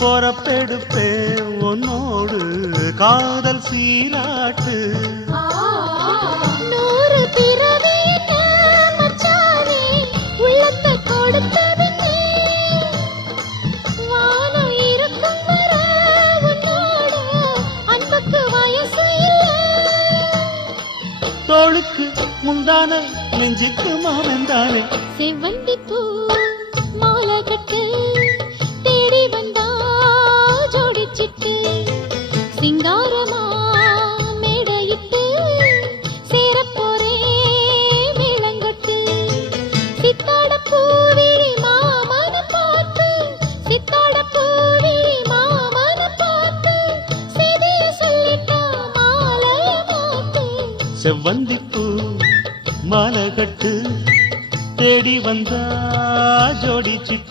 பொறப்பெடுப்பே உன்னோடு காதல் சீராட்டு. நூறு பிறவி மச்சானே உள்ளத்தை கொடுத்ததுன்னே வானம் இருக்கும் வர உன்னோட அன்புக்கு வயசு இல்லை. தோளுக்கு முந்தான நெஞ்சுக்கு மாமந்தானே செவ்வந்தி பூ மாலை கட்டு தேடி வந்தா ஜோடிச்சிட்டு சிங்காரமா மேடையிட்டு சேரப்போரே மேளங்கட்டு. சித்தாட பூவிழி மாமன பார்த்து சித்தாட பூவிழி மாமன பார்த்து செய்திய சொல்லிட்டா மாலைய மாத்து. செவ்வந்திப்பூ மாலை கட்டு தேடி வந்தா ஜோடி சிட்டு.